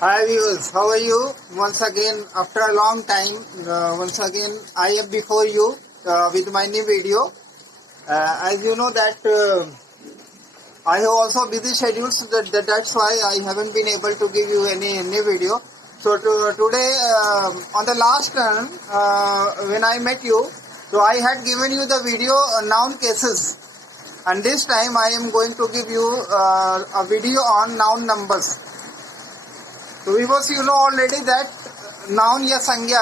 Hi viewers, how are you? Once again, after a long time, I am before you with my new video. As you know that I have also busy schedules, that's why I haven't been able to give you any new video. So today, on the last turn, when I met you, so I had given you the video noun cases, and this time I am going to give you a video on noun numbers. तो weavers you know already that noun या संज्ञा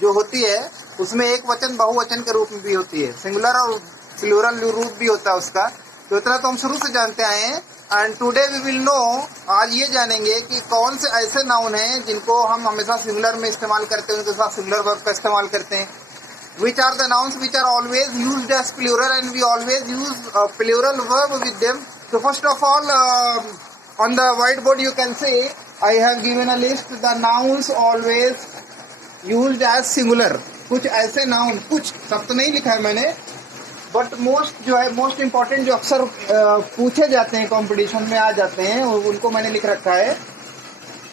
जो होती है उसमें एक वचन बहुवचन के रूप में भी होती है, सिंगुलर और प्लूरल रूप भी होता है उसका। तो इतना तो हम शुरू से जानते आए हैं। And today we will know, आज ये जानेंगे कि कौन से ऐसे नाउन हैं जिनको हम हमेशा सिंगुलर में इस्तेमाल करते हैं, उनके साथ सिंगुलर वर्ब का इस्तेमाल करते हैं। Which are the nouns which are always used as plural and we always use plural verb with them. तो first of all on the whiteboard you can see I have given a list the nouns always used as singular। कुछ ऐसे noun, कुछ सब तो नहीं लिखा है मैंने, बट मोस्ट जो है मोस्ट इंपॉर्टेंट जो अक्सर पूछे जाते हैं, कंपटीशन में आ जाते हैं, उनको मैंने लिख रखा है।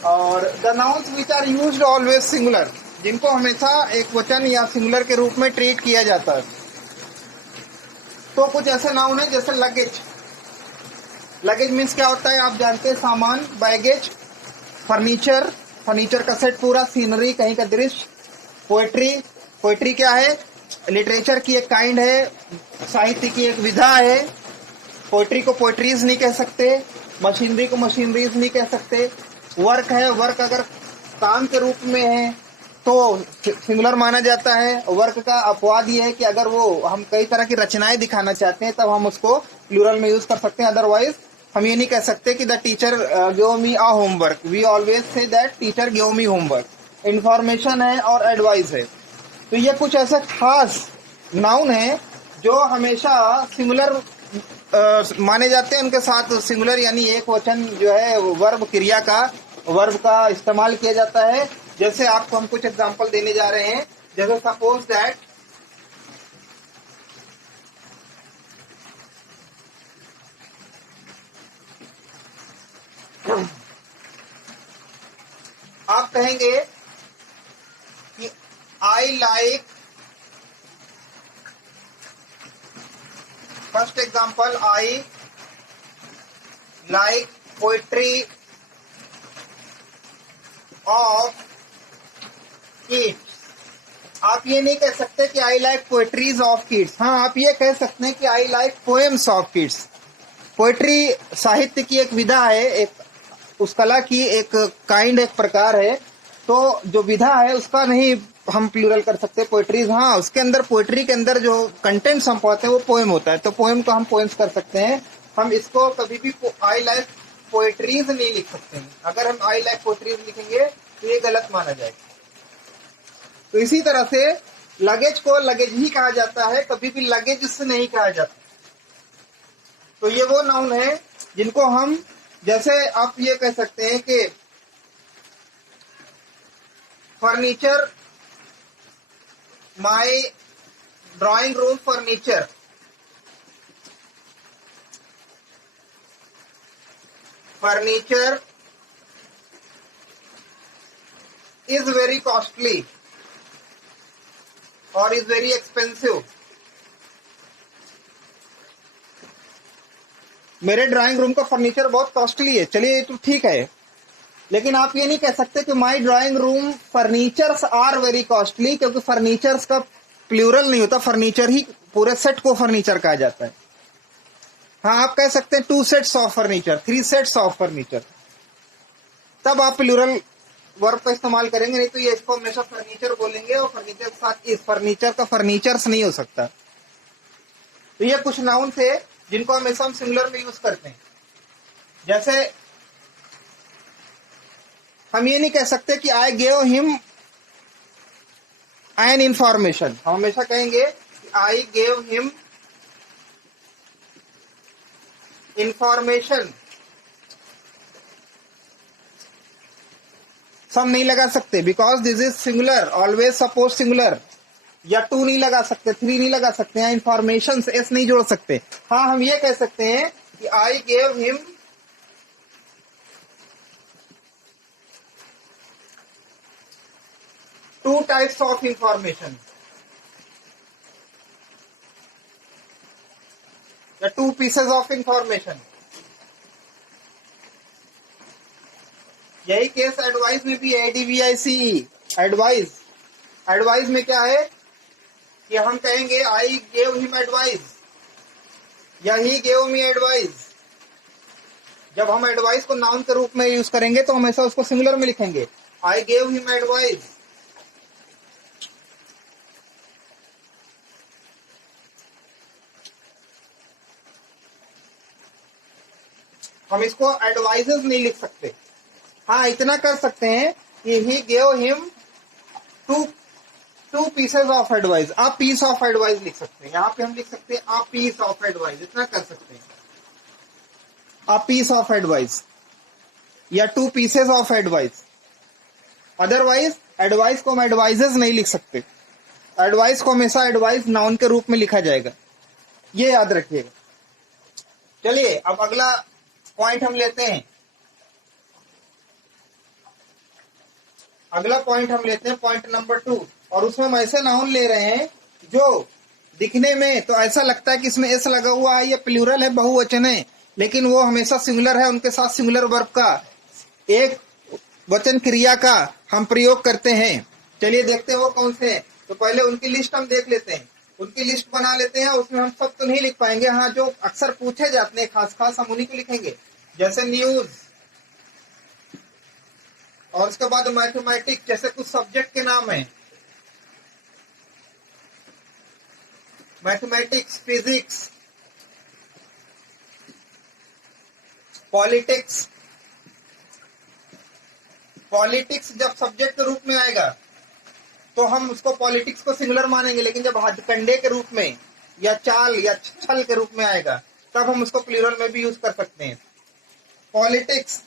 और the nouns which are used always singular, जिनको हमेशा एक वचन या सिंगुलर के रूप में ट्रीट किया जाता है। तो कुछ ऐसे नाउन है जैसे लगेज। लगेज मीन्स क्या होता है आप जानते हैं, सामान, बैगेज। फर्नीचर, फर्नीचर का सेट पूरा। सीनरी, कहीं का दृश्य। पोएट्री, पोएट्री क्या है? लिटरेचर की एक काइंड है, साहित्य की एक विधा है। पोएट्री को पोएट्रीज नहीं कह सकते, मशीनरी को मशीनरीज नहीं कह सकते। वर्क है, वर्क अगर काम के रूप में है तो सिंगुलर माना जाता है। वर्क का अपवाद ये है कि अगर वो हम कई तरह की रचनाएं दिखाना चाहते हैं तब हम उसको प्लूरल में यूज कर सकते हैं। अदरवाइज हम ये नहीं कह सकते कि the teacher give me a homework, we always say that teacher give me homework. Information है और एडवाइस है। तो ये कुछ ऐसे खास नाउन है जो हमेशा सिंगुलर माने जाते हैं, उनके साथ सिंगुलर यानी एक वचन जो है वर्ब, क्रिया का वर्ब का इस्तेमाल किया जाता है। जैसे आपको हम कुछ एग्जांपल देने जा रहे हैं। जैसे सपोज दैट आप कहेंगे कि I like, first example, I like poetry of kids. आप ये नहीं कह सकते कि I like poetries of kids. हाँ, आप ये कह सकते हैं कि I like poems of kids. Poetry साहित्य की एक विधा है, एक उस कला की एक काइंड, एक प्रकार है। तो जो विधा है उसका नहीं हम प्लूरल कर सकते पोएट्रीज। हाँ, उसके अंदर पोएट्री के अंदर जो कंटेंट्स हम पढ़ते हैं वो पोएम होता है, तो पोएम को हम पोएम्स कर सकते हैं। हम इसको कभी भी आई लाइक पोएट्रीज नहीं लिख सकते हैं। अगर हम आई लाइक पोएट्रीज लिखेंगे तो ये गलत माना जाएगा। तो इसी तरह से लगेज को लगेज ही कहा जाता है, कभी भी लगेज से नहीं कहा जाता। तो ये वो नाउन है जिनको हम, जैसे आप ये कह सकते हैं कि furniture, my drawing room furniture. Furniture is very costly or is very expensive। मेरे ड्राइंग रूम का फर्नीचर बहुत कॉस्टली है। चलिए तो ठीक है, लेकिन आप ये नहीं कह सकते कि my drawing room furnitures are very costly, क्योंकि फर्नीचर्स का प्लूरल नहीं होता, फर्नीचर ही पूरे सेट को फर्नीचर कहा जाता है। हाँ, आप कह सकते हैं 2 sets of furniture, 3 sets of furniture, तब आप प्लूरल वर्ब का इस्तेमाल करेंगे, नहीं तो ये इसको हमेशा फर्नीचर बोलेंगे और फर्नीचर के साथ इस फर्नीचर का फर्नीचर्स नहीं हो सकता। तो ये कुछ नाउन थे जिनको हमेशा हम सिंगुलर में यूज करते हैं। जैसे हम ये नहीं कह सकते कि I gave him an information. हम हमेशा कहेंगे कि आई गेव हिम इंफॉर्मेशन। सम नहीं लगा सकते because this is singular, always suppose singular. या 2 नहीं लगा सकते, 3 नहीं लगा सकते, या इंफॉर्मेशन एस नहीं जोड़ सकते। हाँ, हम ये कह सकते हैं कि I gave him two types of information, the two pieces of information. यही केस एडवाइस में भी है, ADVICE एडवाइस। एडवाइस में क्या है कि हम कहेंगे आई गेव हिम एडवाइस या ही गेव मी एडवाइस। जब हम एडवाइस को नाउन के रूप में यूज करेंगे तो हमेशा उसको सिंगुलर में लिखेंगे, आई गेव हिम एडवाइस। हम इसको एडवाइजेस नहीं लिख सकते। हाँ, इतना कर सकते हैं कि he gave him two pieces of advice, a piece of advice लिख सकते हैं। यहाँ पे हम लिख सकते हैं अ पीस ऑफ एडवाइस, इतना कर सकते हैं, अ पीस ऑफ एडवाइस या to pieces of advice. Otherwise advice को हम एडवाइजेस नहीं लिख सकते। एडवाइस को हमेशा एडवाइस नाउन के रूप में लिखा जाएगा, ये याद रखिएगा। चलिए अब अगला पॉइंट हम लेते हैं। अगला पॉइंट हम लेते हैं, पॉइंट नंबर 2, और उसमें हम ऐसे नाउन ले रहे हैं जो दिखने में तो ऐसा लगता है कि इसमें एस लगा हुआ है, ये प्लूरल है, बहुवचन है, लेकिन वो हमेशा सिंगुलर है। उनके साथ सिंगुलर वर्ब का, एक वचन क्रिया का हम प्रयोग करते हैं। चलिए देखते हैं वो कौन से हैं। तो पहले उनकी लिस्ट हम देख लेते हैं, उनकी लिस्ट बना लेते हैं। उसमें हम सब तो नहीं लिख पाएंगे, हाँ जो अक्सर पूछे जाते हैं खास खास हम उन्हीं को लिखेंगे, जैसे न्यूज, और उसके बाद मैथमेटिक्स, जैसे कुछ सब्जेक्ट के नाम है, मैथमेटिक्स, फिजिक्स, पॉलिटिक्स। पॉलिटिक्स जब सब्जेक्ट के रूप में आएगा तो हम उसको पॉलिटिक्स को सिंगुलर मानेंगे, लेकिन जब हथकंडे के रूप में या चाल या छल के रूप में आएगा तब हम उसको प्लूरल में भी यूज कर सकते हैं। Politics,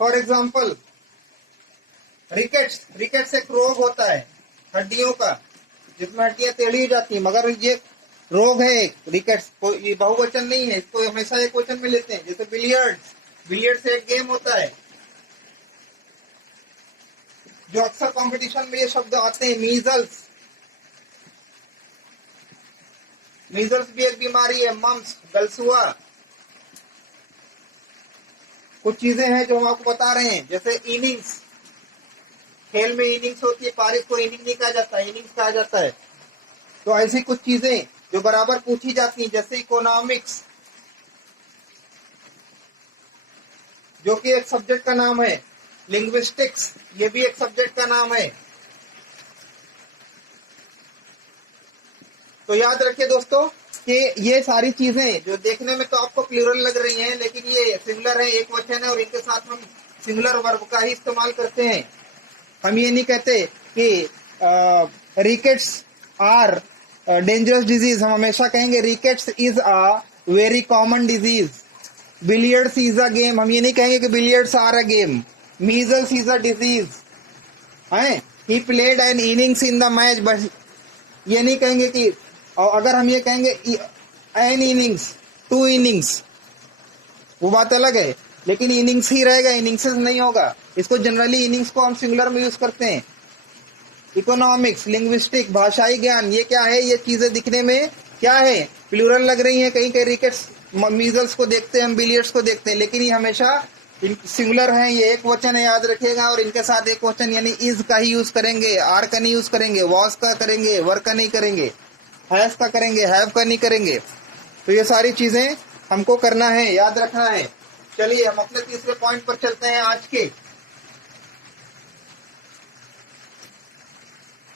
for example rickets. Rickets एक रोग होता है हड्डियों का, जिसमें हड्डियां टेढ़ी हो जाती है, मगर ये रोग है रिकेट्स, ये बहुवचन नहीं है, इसको हमेशा एक वचन में लेते हैं। जैसे बिलियर्ड्स, बिलियर्ड्स एक गेम होता है जो अक्सर कंपटीशन में ये शब्द आते हैं। मीजल्स, मीजल्स भी एक बीमारी है। मम्स, गलसुआ, कुछ चीजें हैं जो हम आपको बता रहे हैं। जैसे इनिंग्स, खेल में इनिंग्स होती है, पारिस को इनिंग नहीं कहा जाता, इनिंग्स कहा जाता है। तो ऐसी कुछ चीजें जो बराबर पूछी जाती हैं, जैसे इकोनॉमिक्स, जो कि एक सब्जेक्ट का नाम है। लिंग्विस्टिक्स, ये भी एक सब्जेक्ट का नाम है। तो याद रखिए दोस्तों कि ये सारी चीजें जो देखने में तो आपको प्लूरल लग रही हैं, लेकिन ये सिंगुलर है, एक वचन है, और इनके साथ हम सिंगुलर वर्ब का ही इस्तेमाल करते हैं। हम ये नहीं कहते कि रिकेट्स आर डेंजरस डिजीज, हम हमेशा कहेंगे rickets is a very common disease. Billiards is a game, हम ये नहीं कहेंगे कि billiards are a game. Measles is a disease है, he played an innings in the match, but ये नहीं कहेंगे कि, और अगर हम ये कहेंगे एन इनिंग्स, टू इनिंग्स, वो बात अलग है, लेकिन इनिंग्स ही रहेगा, इनिंग्सेस नहीं होगा। इसको जनरली इनिंग्स को हम सिंगुलर में यूज करते हैं। इकोनॉमिक्स, लिंग्विस्टिक, भाषाई ज्ञान, ये क्या है, ये चीजें दिखने में क्या है, प्लूरल लग रही हैं। कहीं कहीं रिकेट्स, मीजल्स को देखते हैं हम, बिलियर्ड्स को देखते हैं, लेकिन ये हमेशा सिंगुलर है, ये एक वचन है, याद रखिएगा। और इनके साथ एक वचन यानी इज का ही यूज करेंगे, आर का नहीं यूज करेंगे, वॉज का करेंगे, वर का नहीं करेंगे, हैज का करेंगे, हैव का नहीं करेंगे। तो ये सारी चीजें हमको करना है, याद रखना है। चलिए हम अपने तीसरे पॉइंट पर चलते हैं आज के।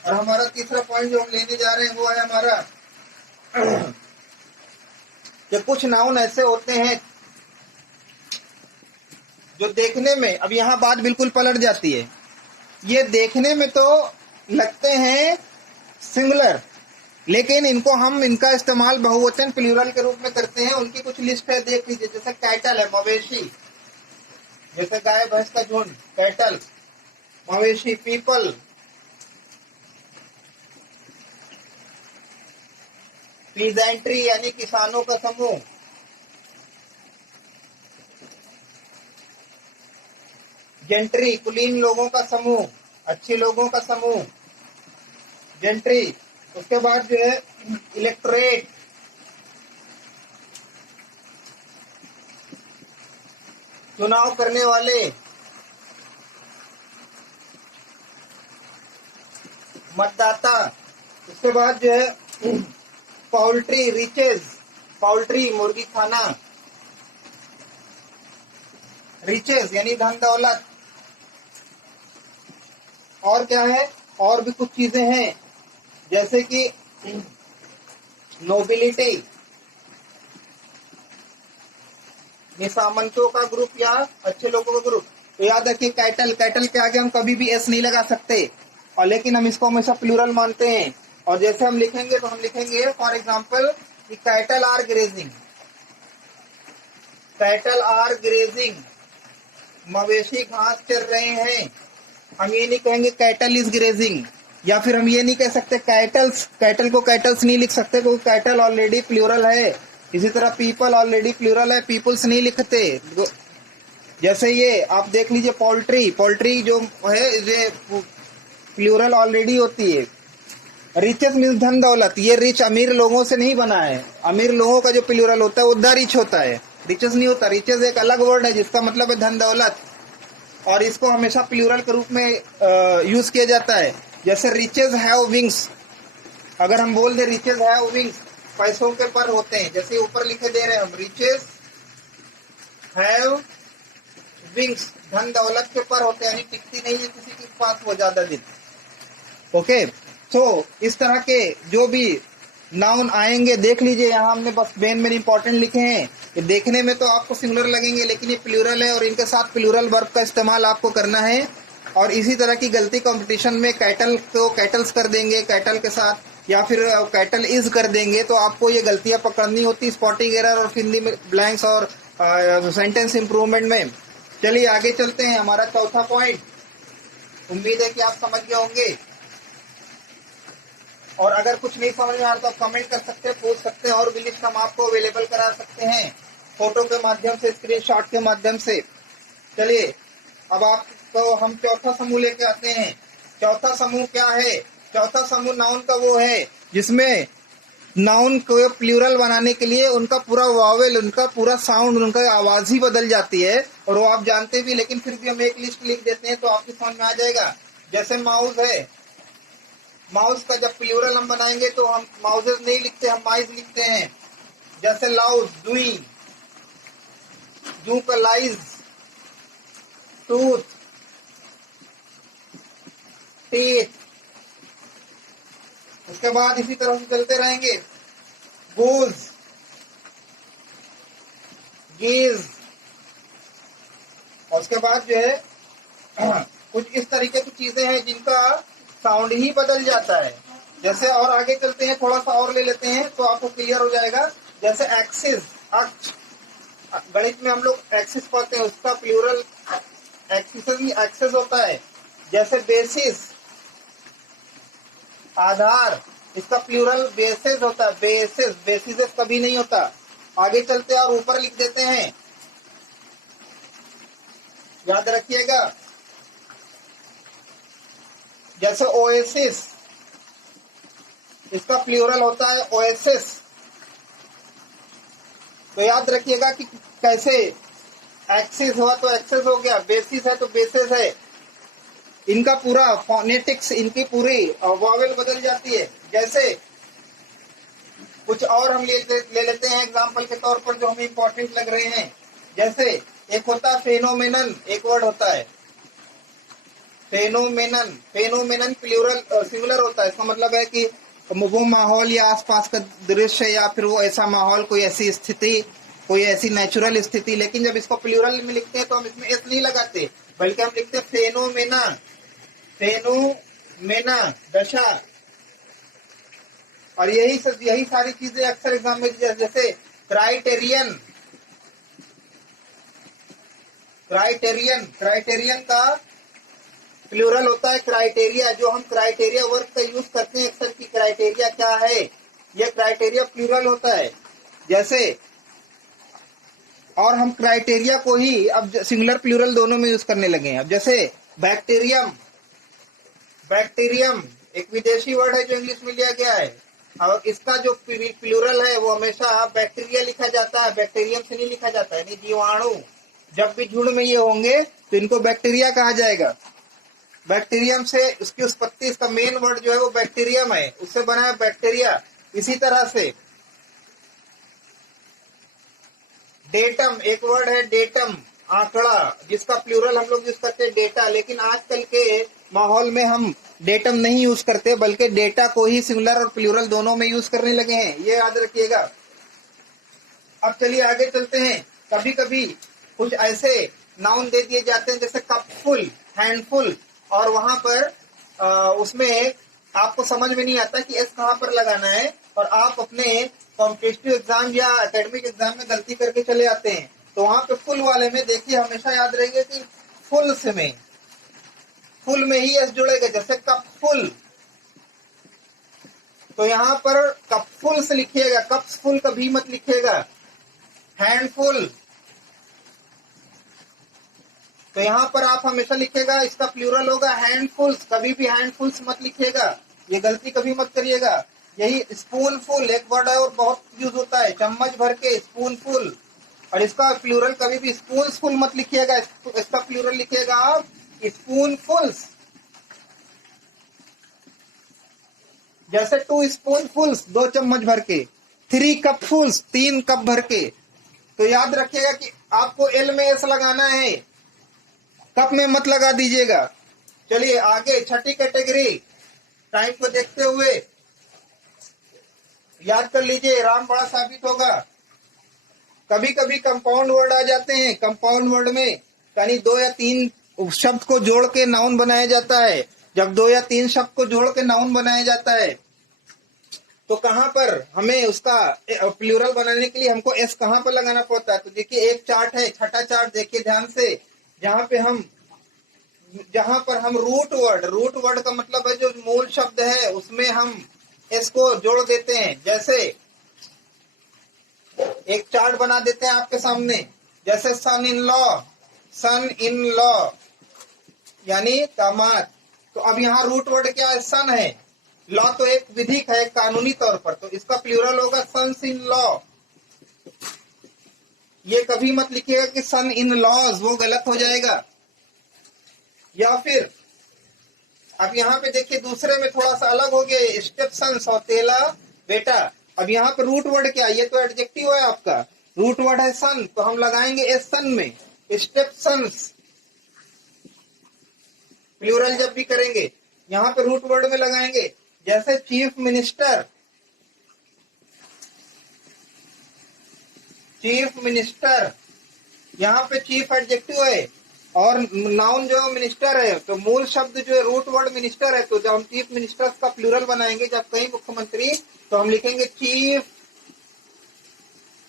और हमारा तीसरा पॉइंट जो हम लेने जा रहे हैं वो है हमारा कि कुछ नाउन ऐसे होते हैं जो देखने में, अब यहाँ बात बिल्कुल पलट जाती है, ये देखने में तो लगते हैं सिंगुलर, लेकिन इनको हम इनका इस्तेमाल बहुवचन प्लूरल के रूप में करते हैं। उनकी कुछ लिस्ट है, देख लीजिए। जैसे कैटल है, मवेशी, जैसे गाय भैंस का झुंड, कैटल, मवेशी। पीपल, पीजेंट्री यानी किसानों का समूह। जेंट्री, कुलीन लोगों का समूह, अच्छे लोगों का समूह। जेंट्री, उसके बाद जो है इलेक्टोरेट, चुनाव करने वाले, मतदाता, उसके बाद जो है पाउल्ट्री, रिचेज, पाउल्ट्री मुर्गी खाना, रिचेज यानी धन दौलत, और क्या है, और भी कुछ चीजें हैं जैसे कि नोबिलिटी, निशामंतों का ग्रुप या अच्छे लोगों का ग्रुप। तो याद रखिए कैटल, कैटल के आगे हम कभी भी एस नहीं लगा सकते, और लेकिन हम इसको हमेशा प्लूरल मानते हैं। और जैसे हम लिखेंगे तो हम लिखेंगे फॉर एग्जाम्पल कि cattle are grazing, cattle are grazing, मवेशी घास चर रहे हैं। हम ये नहीं कहेंगे कैटल इज ग्रेजिंग, या फिर हम ये नहीं कह सकते कैटल्स, कैटल को कैटल्स नहीं लिख सकते क्योंकि कैटल ऑलरेडी प्लूरल है। इसी तरह पीपल ऑलरेडी प्लूरल है, पीपल्स नहीं लिखते। जैसे ये आप देख लीजिए पोल्ट्री, पोल्ट्री जो है ये प्लूरल ऑलरेडी होती है। रिचेस मीन्स धन दौलत, ये रिच अमीर लोगों से नहीं बना है। अमीर लोगों का जो प्लूरल होता है वो द रिच होता है, रिचेस नहीं होता। रिचेस एक अलग वर्ड है जिसका मतलब है धन दौलत, और इसको हमेशा प्लूरल के रूप में यूज किया जाता है। जैसे रिचेस हैव विंग्स, अगर हम बोल दे रिचेस हैव विंग्स, पैसों के पर होते हैं, जैसे ऊपर लिखे दे रहे हैं हम, रिचेस हैव विंग्स, धन दौलत के पर होते हैं, यानी टिकती नहीं है किसी के पास वो ज्यादा दिन। ओके, तो इस तरह के जो भी नाउन आएंगे देख लीजिए, यहाँ हमने बस मेन मेन इंपॉर्टेंट लिखे हैं। ये देखने में तो आपको सिंगुलर लगेंगे लेकिन ये प्लूरल है, और इनके साथ प्लूरल वर्ब का इस्तेमाल आपको करना है। और इसी तरह की गलती कंपटीशन में कैटल को कैटल्स कर देंगे कैटल के साथ, या फिर कैटल इज कर देंगे, तो आपको ये गलतियां पकड़नी होती, स्पॉटिंग एरर और हिंदी में ब्लैंक्स और सेंटेंस इंप्रूवमेंट में। चलिए आगे चलते हैं, हमारा चौथा पॉइंट, उम्मीद है कि आप समझ गए होंगे। और अगर कुछ नहीं समझ में आ रहा तो आप कमेंट कर सकते हैं, पूछ सकते हैं, और भी लिस्ट हम आपको अवेलेबल करा सकते हैं फोटो के माध्यम से, स्क्रीनशॉट के माध्यम से। चलिए अब आपको हम चौथा समूह लेके आते हैं। चौथा समूह क्या है? चौथा समूह नाउन का वो है जिसमें नाउन को प्लूरल बनाने के लिए उनका पूरा वावेल, उनका पूरा साउंड, उनका आवाज ही बदल जाती है, और वो आप जानते भी, लेकिन फिर भी हम एक लिस्ट लिख देते हैं तो आपकी समझ में आ जाएगा। जैसे माउस है, माउस का जब प्लूरल हम बनाएंगे तो हम माउसेस नहीं लिखते, हम माइस लिखते हैं। जैसे लाउज, जुई, जू का लाइज, टूथ, टीथ। उसके बाद इसी तरह से चलते रहेंगे, गूज, गीज। और उसके बाद जो है कुछ इस तरीके की चीजें हैं जिनका साउंड ही बदल जाता है। जैसे और आगे चलते हैं, थोड़ा सा और ले लेते हैं तो आपको क्लियर हो जाएगा। जैसे एक्सिस, अक्ष, गणित में हम लोग एक्सिस पढ़ते हैं, उसका प्लूरल एक्सिस भी एक्सेस होता है। जैसे बेसिस, आधार, इसका प्लूरल बेसिस होता है, बेसिस, बेसिस कभी नहीं होता। आगे चलते हैं और ऊपर लिख देते हैं, याद रखिएगा। जैसे ओएसिस, इसका प्लूरल होता है ओएसिस। तो याद रखिएगा कि कैसे एक्सिस हुआ तो एक्सेस हो गया, बेसिस है तो बेसिस है। इनका पूरा फोनेटिक्स, इनकी पूरी वॉवेल बदल जाती है। जैसे कुछ और हम ले लेते हैं एग्जांपल के तौर पर जो हमें इंपॉर्टेंट लग रहे हैं। जैसे एक होता है फेनोमेनन, एक वर्ड होता है फेनोमेनन। फेनोमेनन प्लूरल सिंगुलर होता है, इसका मतलब है कि वो माहौल या आसपास का दृश्य या फिर वो ऐसा माहौल, कोई ऐसी स्थिति, कोई ऐसी नेचुरल स्थिति। लेकिन जब इसको प्लूरल में लिखते हैं तो हम इसमें एस नहीं लगाते, बल्कि हम लिखते हैं फेनोमेना, फेनोमेना, दशा। और यही सारी चीजें अक्सर एग्जाम में, जैसे क्राइटेरियन, क्राइटेरियन, क्राइटेरियन का प्लूरल होता है क्राइटेरिया। जो हम क्राइटेरिया वर्ड का यूज करते हैं अक्सर, की क्राइटेरिया क्या है, यह क्राइटेरिया प्लूरल होता है। जैसे और हम क्राइटेरिया को ही अब सिंगुलर प्लूरल दोनों में यूज करने लगे हैं। अब जैसे बैक्टीरियम, बैक्टीरियम एक विदेशी वर्ड है जो इंग्लिश में लिया गया है, और इसका जो प्लूरल है वो हमेशा बैक्टीरिया लिखा जाता है, बैक्टीरियम से नहीं लिखा जाता है, यानी जीवाणु। जब भी झुंड में ये होंगे तो इनको बैक्टीरिया कहा जाएगा। बैक्टीरियम से उसकी उत्पत्ति, इसका मेन वर्ड जो है वो बैक्टीरियम है, उससे बना है बैक्टीरिया। इसी तरह से डेटम, एक वर्ड है डेटम, आंकड़ा, जिसका प्लूरल हम लोग यूज करते हैं डेटा, लेकिन आजकल के माहौल में हम डेटम नहीं यूज करते, बल्कि डेटा को ही सिंगुलर और प्लूरल दोनों में यूज करने लगे हैं, ये याद रखिएगा। अब चलिए आगे चलते हैं। कभी कभी कुछ ऐसे नाउन दे दिए जाते हैं जैसे कपफुल, हैंडफुल, और वहां पर उसमें आपको समझ में नहीं आता कि एस कहाँ पर लगाना है, और आप अपने कॉम्पिटिटिव एग्जाम या एकेडमिक एग्जाम में गलती करके चले आते हैं। तो वहां पे फुल वाले में देखिए, हमेशा याद रहेगा कि फुल में ही एस जुड़ेगा, जैसे कपफुल, तो यहाँ पर कपफुल से लिखिएगा, कप्स फुल कभी मत लिखिएगा। हैंडफुल, तो यहाँ पर आप हमेशा लिखेगा, इसका प्लूरल होगा हैंडफुल्स, कभी भी हैंडफुल्स मत लिखिएगा, ये गलती कभी मत करिएगा। यही स्पूनफुल एक वर्ड है और बहुत यूज होता है, चम्मच भर के, स्पूनफुल, और इसका प्लूरल कभी भी स्पूनफुल मत लिखिएगा, इसका प्लूरल लिखिएगा आप स्पूनफुल्स। जैसे 2 स्पूनफुल्स, 2 चम्मच भर के, 3 कपफुल्स, 3 कप भर के। तो याद रखिएगा कि आपको एल में एस लगाना है, कप में मत लगा दीजिएगा। चलिए आगे, छठी कैटेगरी, टाइम को देखते हुए याद कर लीजिए, राम बड़ा साबित होगा। कभी कभी कंपाउंड वर्ड आ जाते हैं, कंपाउंड वर्ड में यानी 2 या 3 शब्द को जोड़ के नाउन बनाया जाता है। जब 2 या 3 शब्द को जोड़ के नाउन बनाया जाता है तो कहां पर हमें उसका प्लूरल बनाने के लिए हमको एस कहां पर लगाना पड़ता है। तो देखिए एक चार्ट है, छठा चार्ट देखिए ध्यान से, जहां पर हम रूट वर्ड का मतलब है जो मूल शब्द है उसमें हम एस को जोड़ देते हैं। जैसे एक चार्ट बना देते हैं आपके सामने, जैसे सन इन लॉ यानी दामाद। तो अब यहाँ रूट वर्ड क्या है, सन है, लॉ तो एक विधिक है कानूनी तौर पर, तो इसका प्लूरल होगा सन्स इन लॉ। ये कभी मत लिखिएगा कि सन इन लॉज, वो गलत हो जाएगा। या फिर अब यहाँ पे देखिए दूसरे में थोड़ा सा अलग हो गया, स्टेप सन, सौतेला बेटा। अब यहाँ पे रूट वर्ड क्या है, ये तो एडजेक्टिव है आपका, रूट वर्ड है सन, तो हम लगाएंगे एस सन में, स्टेप सन्स। प्लूरल जब भी करेंगे यहाँ पे रूट वर्ड में लगाएंगे। जैसे चीफ मिनिस्टर, यहाँ पे चीफ एडजेक्टिव है और नाउन जो मिनिस्टर है, तो मूल शब्द जो है रूट वर्ड मिनिस्टर है। तो जब हम चीफ मिनिस्टर्स का प्लूरल बनाएंगे, जब कहीं मुख्यमंत्री, तो हम लिखेंगे चीफ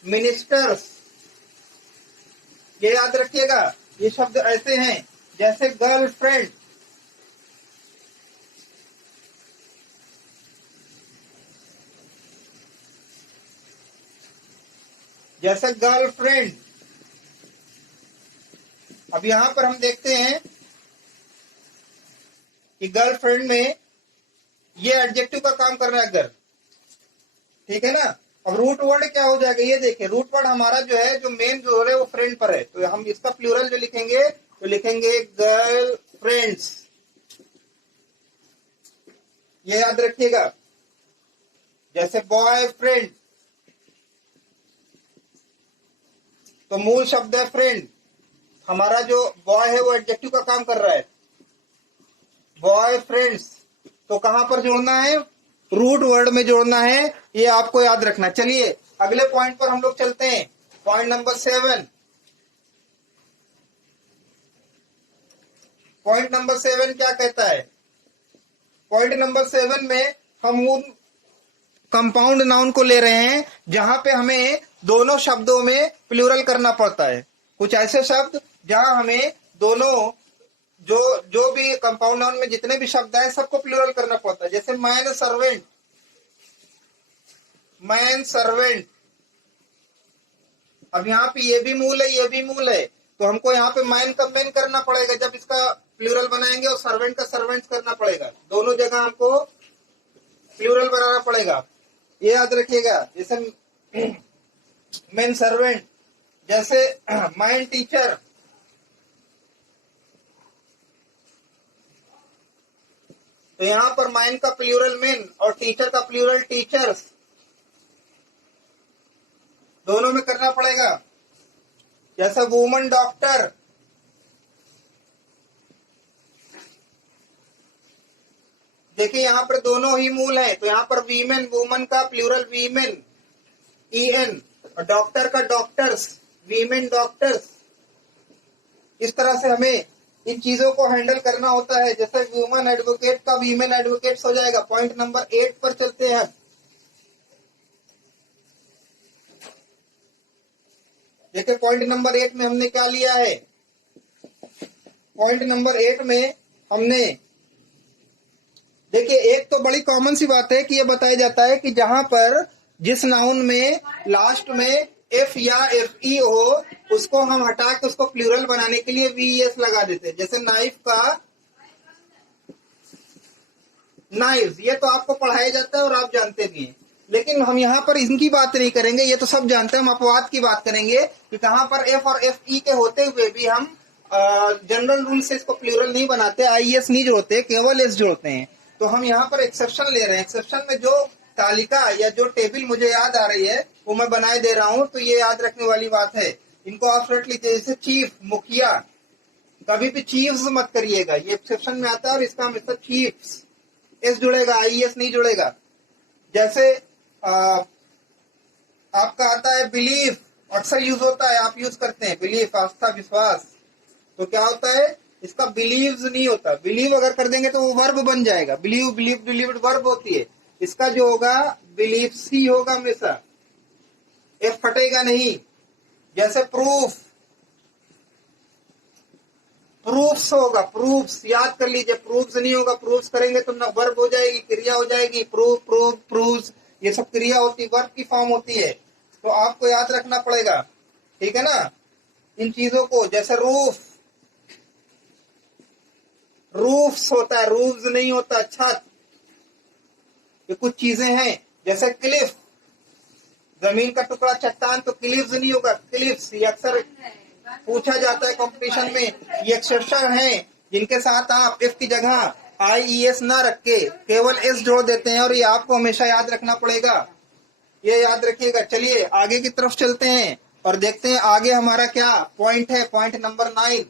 मिनिस्टर्स। ये याद रखिएगा, ये शब्द ऐसे हैं। जैसे गर्लफ्रेंड, जैसे गर्लफ्रेंड। अब यहां पर हम देखते हैं कि गर्लफ्रेंड में ये एडजेक्टिव का काम कर रहा है गर, ठीक है ना। अब रूट वर्ड क्या हो जाएगा, ये देखिए, रूट वर्ड हमारा जो है, जो मेन जो है वो फ्रेंड पर है, तो हम इसका प्लूरल जो लिखेंगे तो लिखेंगे गर्ल फ्रेंड्स। ये याद रखिएगा। जैसे बॉयफ्रेंड, तो मूल शब्द है फ्रेंड, हमारा जो बॉय है वो एडजेक्टिव का काम कर रहा है, बॉय फ्रेंड्स। तो कहां पर जोड़ना है, रूट वर्ड में जोड़ना है, ये आपको याद रखना। चलिए अगले पॉइंट पर हम लोग चलते हैं, पॉइंट नंबर 7। पॉइंट नंबर 7 क्या कहता है, पॉइंट नंबर 7 में हम उन कंपाउंड नाउन को ले रहे हैं जहां पे हमें दोनों शब्दों में प्लूरल करना पड़ता है। कुछ ऐसे शब्द जहां हमें दोनों जो भी कंपाउंड नाउन में जितने भी शब्द हैं सबको प्लूरल करना पड़ता है। जैसे मैन सर्वेंट। अब यहाँ पे ये भी मूल है, ये भी मूल है, तो हमको यहाँ पे मैन का मैन करना पड़ेगा जब इसका प्लूरल बनाएंगे, और सर्वेंट का सर्वेंट्स करना पड़ेगा। दोनों जगह हमको प्लूरल बनाना पड़ेगा, ये याद रखिएगा। जैसे मेन सर्वेंट, जैसे माइन टीचर, तो यहां पर माइन का प्लूरल मेन और टीचर का प्लूरल टीचर्स, दोनों में करना पड़ेगा। जैसे वुमन डॉक्टर, देखिए यहां पर दोनों ही मूल है, तो यहां पर वीमेन, वुमन का प्लूरल वीमेन EN, और डॉक्टर का डॉक्टर्स, वीमेन डॉक्टर्स। इस तरह से हमें इन चीजों को हैंडल करना होता है। जैसे वुमन एडवोकेट का वीमेन एडवोकेट्स हो जाएगा। पॉइंट नंबर 8 पर चलते हैं। देखिए पॉइंट नंबर 8 में हमने क्या लिया है। पॉइंट नंबर 8 में हमने, देखिए एक तो बड़ी कॉमन सी बात है कि ये बताया जाता है कि जहां पर जिस नाउन में लास्ट में F या FE हो, उसको हम हटा के उसको प्लूरल बनाने के लिए VES लगा देते हैं। जैसे नाइफ का नाइफ, ये तो आपको पढ़ाया जाता है और आप जानते भी हैं, लेकिन हम यहाँ पर इनकी बात नहीं करेंगे, ये तो सब जानते हैं। हम अपवाद की बात करेंगे कि कहां पर F और FE के होते हुए भी हम जनरल रूल से इसको प्लूरल नहीं बनाते, IES नहीं जोड़ते, केवल S जोड़ते हैं। तो हम यहाँ पर एक्सेप्शन ले रहे हैं। एक्सेप्शन में जो तालिका या जो टेबल मुझे याद आ रही है वो मैं बनाए दे रहा हूं, तो ये याद रखने वाली बात है। इनको आप रट लीजिए। जैसे चीफ, मुखिया, कभी भी चीफ्स मत करिएगा, ये एक्सेप्शन में आता है और इसका मतलब चीफ्स, S जुड़ेगा, IES नहीं जुड़ेगा। जैसे आपका आता है बिलीफ, अक्सर यूज होता है, आप यूज करते हैं बिलीफ, आस्था, विश्वास, तो क्या होता है इसका बिलीव्स नहीं होता। बिलीव अगर कर देंगे तो वो वर्ब बन जाएगा। बिलीव, बिलीव, बिलीव्ड वर्ब होती है। इसका जो होगा बिलीव्स ही होगा हमेशा, F फटेगा नहीं। जैसे प्रूफ, प्रूफ्स होगा, प्रूफ्स याद कर लीजिए। प्रूफ्स नहीं होगा, प्रूफ्स करेंगे तो ना वर्ब हो जाएगी, क्रिया हो जाएगी। प्रूफ, प्रूफ, प्रूफ्स, ये सब क्रिया होती, वर्ब की फॉर्म होती है, तो आपको याद रखना पड़ेगा, ठीक है ना, इन चीजों को। जैसे रूफ, रूफ्स होता है, रूफ्स नहीं होता, छत। ये कुछ चीजें हैं। जैसे क्लिफ, जमीन का टुकड़ा, चट्टान, तो क्लिफ्स नहीं होगा, क्लिफ्स। ये अक्सर पूछा जाता है कंपटीशन में। ये एक्सेप्शन है जिनके साथ आप F की जगह IES ना रख के केवल S जोड़ देते हैं, और ये आपको हमेशा याद रखना पड़ेगा, ये याद रखिएगा। चलिए आगे की तरफ चलते हैं और देखते हैं आगे हमारा क्या पॉइंट है। Point number 9,